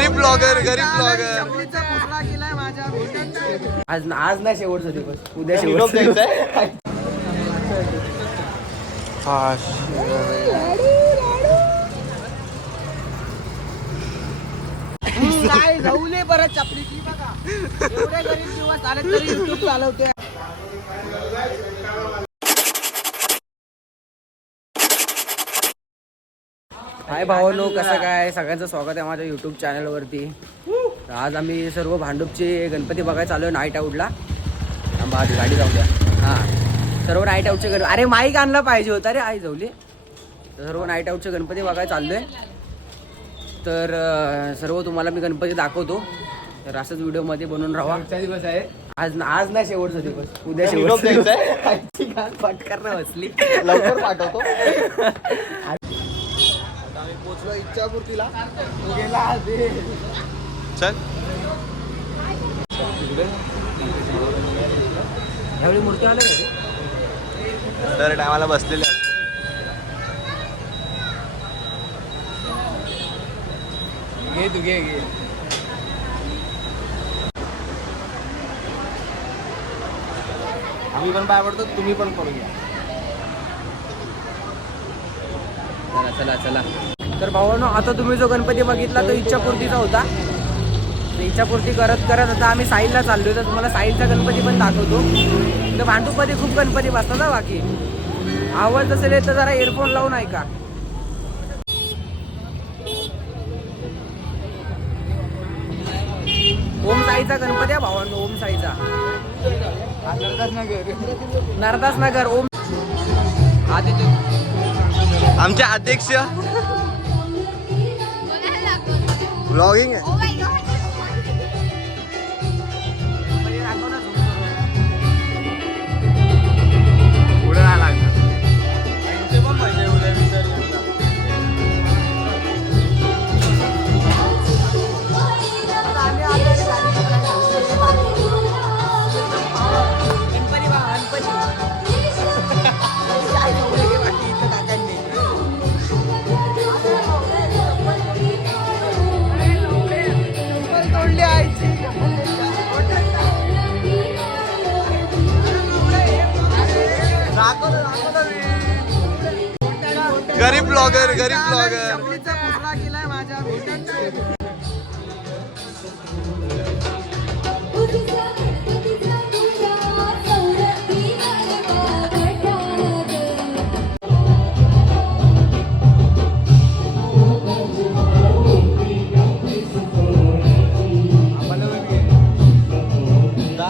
गरीब ब्लॉगर गरीब ब्लॉगर आज आज नाही शेवटचा दिवस उद्या निरोप शेवट द्यायचा काय जाऊले परत चपलीची बघा. एवढे गरीब दिवस आले तरी युट्यूब चालवते. हाय भावानो कसं काय? सगळ्यांचं स्वागत आहे माझ्या युट्यूब चॅनलवरती तर आज आम्ही सर्व भांडूपचे गणपती बघायला चालू आहे नाईट आऊटला थांबा आधी गाडी जाऊ द्या. हां. सर्व नाईट आऊटचे गण अरे माईक आणला पाहिजे होता रे. आई जाऊली. तर सर्व नाईट आऊटचे गणपती बघायला चाललो आहे तर सर्व तुम्हाला मी गणपती दाखवतो. तर असंच व्हिडिओमध्ये बनवून राहा. दिवस आहे. आज आज नाही शेवटचा दिवस. उद्या शेवट पटकरणं बसली लवकर पाठवतो. आम्ही पोचलो इच्छापूर्तीला चल. मूर्ती आले? तर टायमाला बसलेले. घे तू घे घे. आम्ही पण पाय पडतो तुम्ही पण करून घ्या. चला चला चला. तर भावानो आता तुम्ही जो गणपती बघितला तो इच्छापूर्तीचा होता. तर इच्छापूर्ती करत करत आता आम्ही साईलला चाललोय. तर तुम्हाला साईलचा गणपती पण दाखवतो. तर भांडूपमध्ये खूप गणपती बसतात ना बाकी. आवाज असेल तर जरा एअरफोन लावून ऐका. ओम साईचा गणपती आहे भावांनो ओम साईचा. नरदास नगर ओम. आदित्य. आमचे अध्यक्ष ब्लॉगिंग ब्लॉगर गरीब ब्लॉगर माझ्या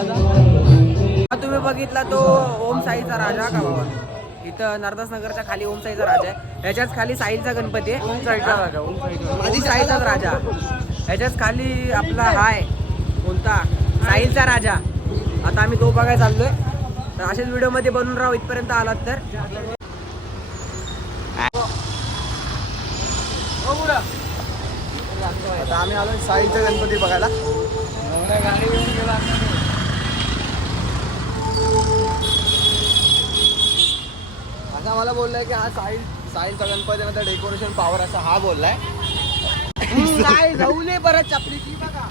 हा तुम्ही बघितला तो ओम साईचा राजा का बाबा? इथं नरदास नगरच्या खाली ओमसाईचा राजा आहे. ह्याच्याच खाली साईलचा गणपती आहे. ओमसाईचा राजा ओम साईचाच राजा. ह्याच्याच खाली आपला हाय कोणता? साईलचा राजा. आता आम्ही तो बघायला चाललोय. तर असेच व्हिडिओमध्ये बनून बनवून राहू. इथपर्यंत आलात तर. आता आम्ही आलो साईचा गणपती बघायला. असा मला बोललाय की हा साईल साईलचा गणपती नंतर डेकोरेशन पॉवर असा हा बोललाय. काय जाऊले परत चपलीची बघा.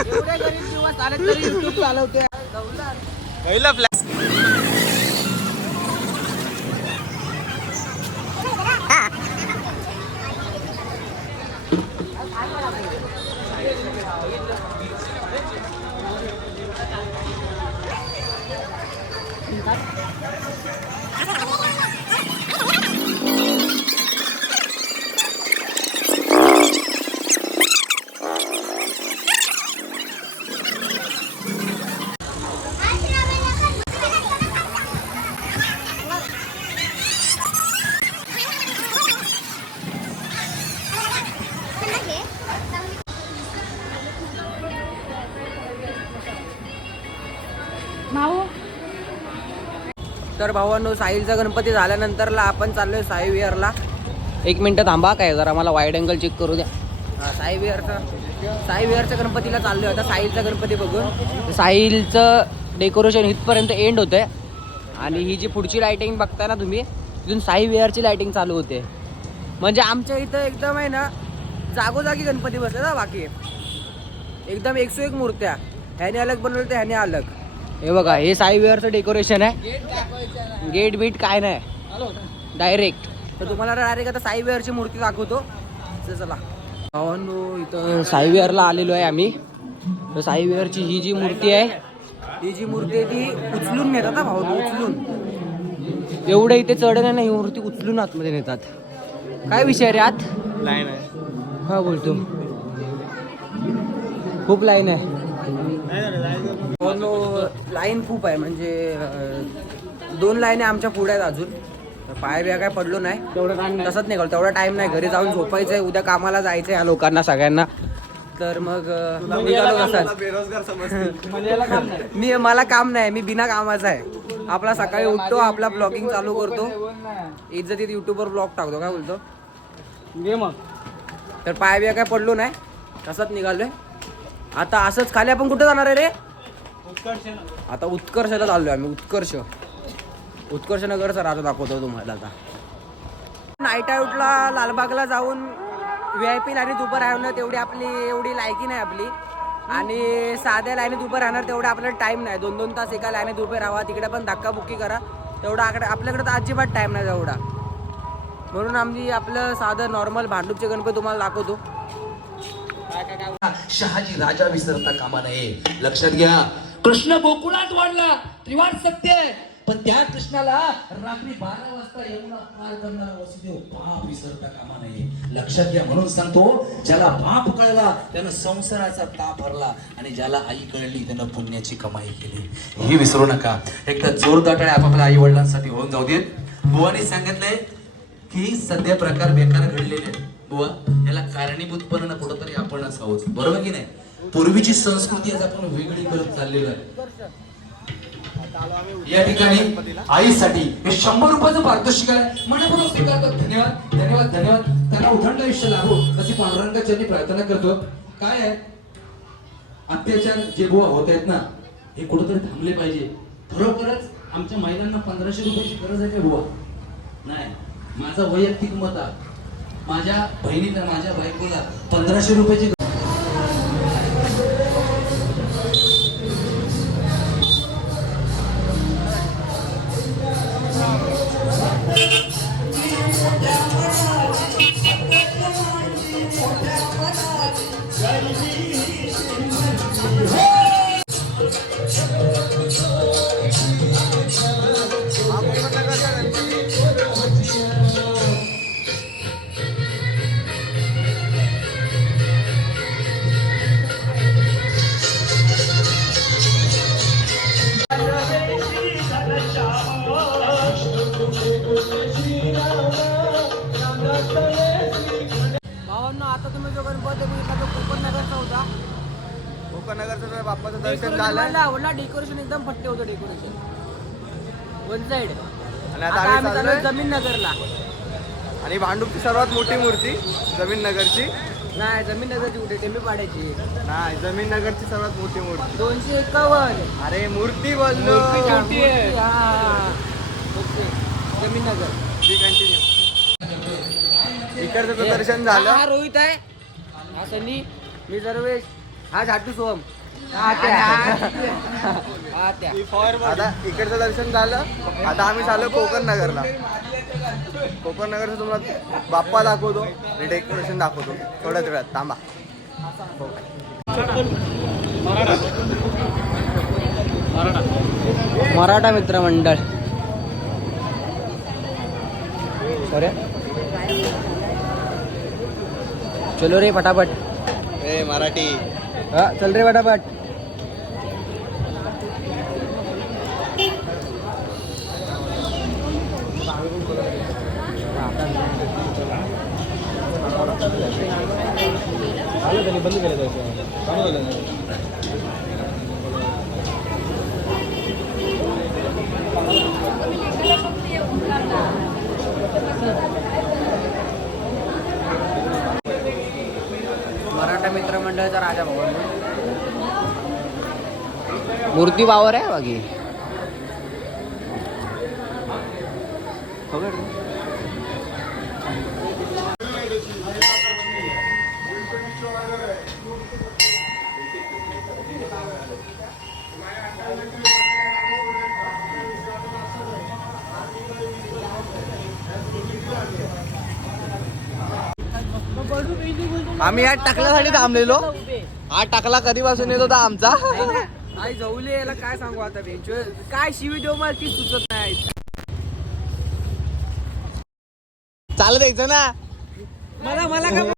एवढे गरीब दिवस आले तरी युट्यूब चालवते पहिला फ्लॅश तर भावांनो साहिलचा गणपती झाल्यानंतरला आपण चाललोय साई विहारला. एक मिनटं थांबा काय जरा मला वाईड अँगल चेक करू द्या. साई विहारचा साई विहारच्या गणपतीला चाललोय आता साहिलचा गणपती बघून. साईलचं डेकोरेशन इथपर्यंत एंड होतंय. आणि ही जी पुढची लाईटिंग बघताय ना तुम्ही तिथून साई विहारची लाईटिंग चालू होते. म्हणजे आमच्या इथं एकदम आहे ना जागोजागी गणपती बसले ना बाकी. एकदम एकशे एक मूर्त्या. ह्याने अलग बनवलं तर ह्याने अलग. हे बघा हे साई वेअरचं डेकोरेशन आहे गेट बीट काय नाही. डायरेक्ट तर तुम्हाला डायरेक्ट आता साई वेअरची मूर्ती दाखवतो. चला. भावांनो इथं साई वेअरला आलेलो आहे आम्ही. तर साई वेअरची ही जी मूर्ती आहे ही जी मूर्ती आहे ती उचलून नेतात हा भाऊ उचलून. एवढं इथे चढण नाही ही मूर्ती उचलून आतमध्ये नेतात. काय विषय रे आत? लाईन आहे. हा बोलतो. खूप लाईन आहे. लाईन खूप आहे म्हणजे दोन लाईन आमच्या पुढे आहेत अजून. पाय बिया काय पडलो नाही. तेवढं तसंच निघाल. तेवढा टाइम नाही. घरी जाऊन झोपायचं आहे उद्या कामाला जायचं आहे या लोकांना सगळ्यांना. तर मग बेरोजगार मी मला काम नाही. मी बिना कामाचा आहे. आपला सकाळी उठतो आपला ब्लॉगिंग चालू करतो. इज्जतीत युट्यूबवर ब्लॉग टाकतो काय बोलतो? घे मग. तर पाय बिया काय पडलो नाही. तसंच निघालोय. आता असंच खाली आपण कुठे जाणार आहे रे? आता उत्कर्षला चाललोय आम्ही उत्कर्ष. उत्कर्ष नगरचा राजा दाखवतो तुम्हाला आता. नाईट आऊटला लालबागला जाऊन व्ही आय पी लाईनीत उभं राहणं तेवढी आपली एवढी लायकी नाही आपली. आणि साध्या लाईनीत उभं राहणार तेवढा आपल्याला टाईम नाही. दोन दोन तास एका लाईनीत उभे राहा तिकडे पण धक्काबुक्की करा. तेवढा आकडे आपल्याकडे तर अजिबात टाईम नाही तेवढा. म्हणून आम्ही आपलं साधं नॉर्मल भांडूपचे गणपती तुम्हाला दाखवतो. शहाजी राजा विसरता कामा नये. लक्षात घ्या. कृष्ण गोकुळात वाढला. त्रिवार सत्य आहे. पण त्या कृष्णाला रात्री बारा वाजता यमुना पार करणारा वसुदेव पाप विसरता कामा नये. लक्षात घ्या म्हणून सांगतो ज्याला पाप कळला त्यानं संसाराचा ताप भरला आणि ज्याला आई कळली त्यानं पुण्याची कमाई केली. हे विसरू नका. एकदा जोरदार टाळ्या आपापल्या आई वडिलांसाठी होऊन जाऊ देत. बुवाने सांगितलंय की सध्या प्रकार बेकार घडलेले बुवा याला कारणीभूत पण कुठंतरी आपणच आहोत बरोबर की नाही? पूर्वीची संस्कृती आज आपण वेगळी करत चाललेलो आहे. या ठिकाणी आईसाठी हे शंभर रुपयाचं पारितोषिक आहे. मनापासून स्वीकारतात धन्यवाद धन्यवाद धन्यवाद. त्यांना उथंड आयुष्य लाभो. तशी पांडुरंगाची प्रार्थना करतो. काय आहे? अत्याचार जे बुवा होत आहेत ना हे कुठंतरी थांबले पाहिजे. खरोखरच आमच्या महिलांना पंधराशे रुपयाची गरज आहे का बुवा? नाही. माझा वैयक्तिक मत आहे. माझ्या बहिणीला माझ्या बायकोला पंधराशे रुपयाची डेकोरेशन मला आवडला डेकोरेशन एकदम फट्टे होतं डेकोरेशन वन साइड आणि आता आता आम्ही आम्ही चाललोय चाललोय जमीन नगरला आणि भांडूपची सर्वात मोठी मूर्ती जमीन नगरची नाही जमीन नगरची कुठे? टेंबी पाडायची नाही जमीन नगरची सर्वात मोठी मूर्ती. दोनशे एकावन्न. अरे मूर्ती बोललो. मूर्ती, हा, हा. ओके. जमीन नगर कंटिन्यू इकडचं तर दर्शन हा झालं. हा रोहित आहे. हा सनी. मी सर्वेश. हा झाटू सोहम. आता इकडचं दर्शन झालं आता आम्ही चाललो कोकण नगरला कोकण नगरचं तुम्हाला बाप्पा दाखवतो आणि डेकोरेशन दाखवतो. थोड्याच वेळात थांबा. मराठा मित्र मंडळ. अरे चलो रे पटापट. ए मराठी. हा चल रे पटापट. मराठा मित्र मंडळाचा राजा भवन मूर्ती वावर आहे बाकी. आम्ही या टाकल्यासाठी थांबलेलो. हा टाकला कधीपासून येत होता आमचा? आई जवले याला काय सांगू आता काय शिवी देऊ मला ती सुचत नाही. चालत यायचं ना? मला मला का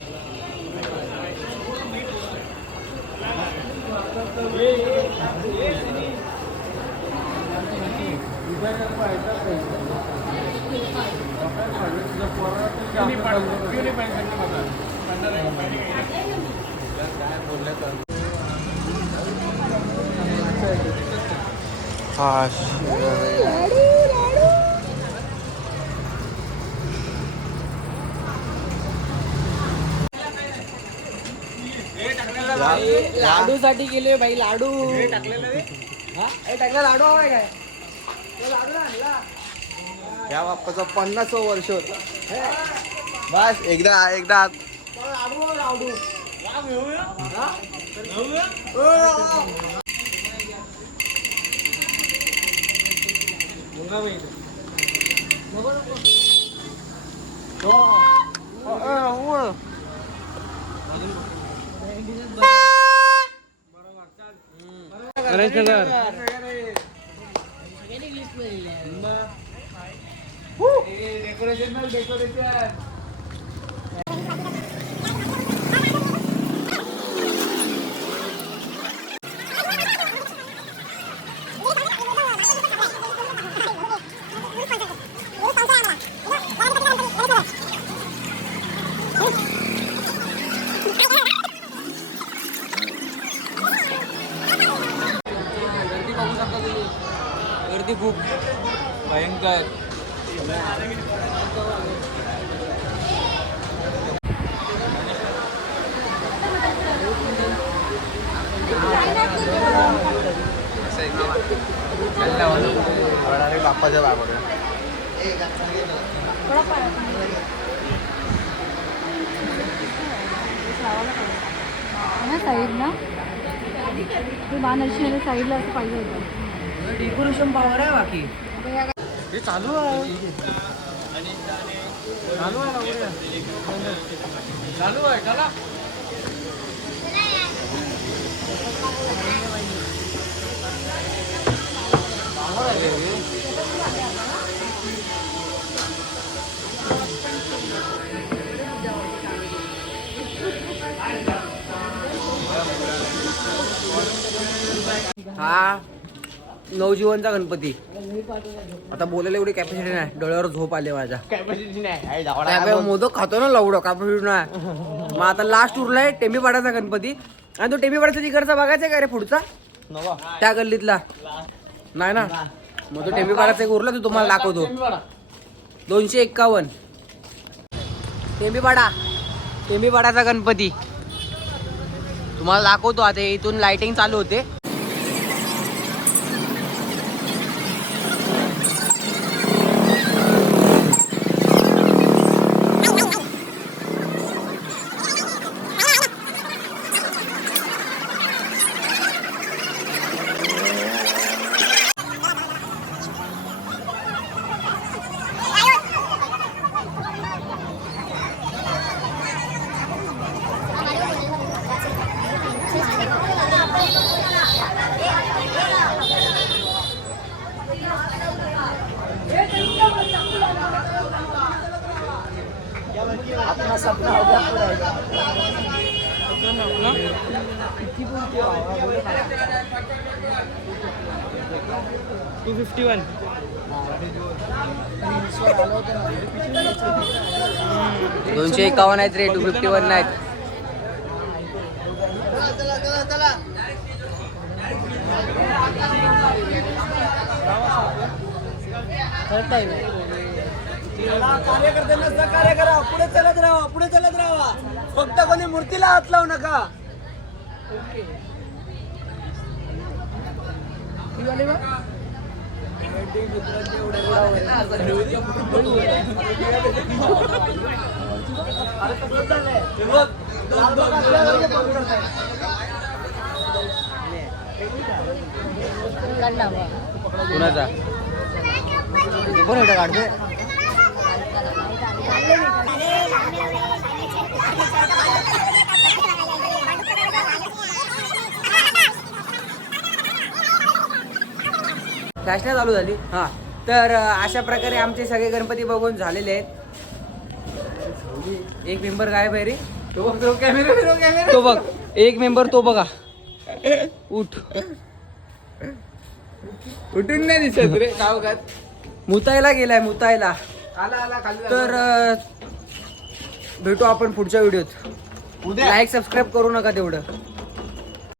लाडू साठी गेले बाई लाडू. हा? टाकला लाडू हवाय काय? लाडू आणला. या बाप्पाचं पन्नास वर्ष होत. बस एकदा एकदा. 나오고 야 왜요? 야? 왜요? 왜요? 뭔가 왜 이래 먹으러 와 어, 에, 오늘 Orange color. Woo! Decoration, decoration. बाप्पाच्या ना साईड ना? ते बाण अशी आहे साईडला असं पाहिजे होतं. डेकोरेशन पावर आहे बाकी. हे चालू आहे चालू आहे ना उद्या. चालू आहे चला हा नवजीवनचा गणपती. आता बोलायला एवढी कॅपॅसिटी नाही. डोळ्यावर झोप आले माझ्या. कॅपॅसिटी नाही. मोदक खातो ना लवडं कॅपॅसिटी नाही. मग आता लास्ट उरलाय टेमीपाड्याचा गणपती. आणि तो टेमीपाड्याचा तिकडचा बघायचा का रे पुढचा? त्या गल्लीतला. नाही ना? मग तो टेमीपाड्याचा एक उरला तो तुम्हाला दाखवतो. दोनशे एक्कावन्न. टेंबीपाडा. टेंबीपाड्याचा गणपती. तुम्हाला दाखवतो आता इथून लाइटिंग चालू होते. टू फिफ्टी वन दोनशे एकावन्न आहेत रे टू फिफ्टी वन नाहीत कार्यकर्त्यांना सहकार्य करा. पुढे चलत राहा पुढे चलत राहा. फक्त कोणी मूर्तीला हात लावू नका. कुणाचा? कोण एवढा काढतोय नाही चालू झाली. हां. तर अशा प्रकारे आमचे सगळे गणपती बघून झालेले आहेत. एक मेंबर गायब आहे रे. तो बघ तो कॅमेरा तो बघ. एक मेंबर तो बघा. उठ. उठून नाही दिसत रे गावगात मुतायला गेलाय मुतायला. आला आला खाली तर भेटू आपण पुढच्या व्हिडिओत. उद्या. लाईक सबस्क्राईब करू नका तेवढं.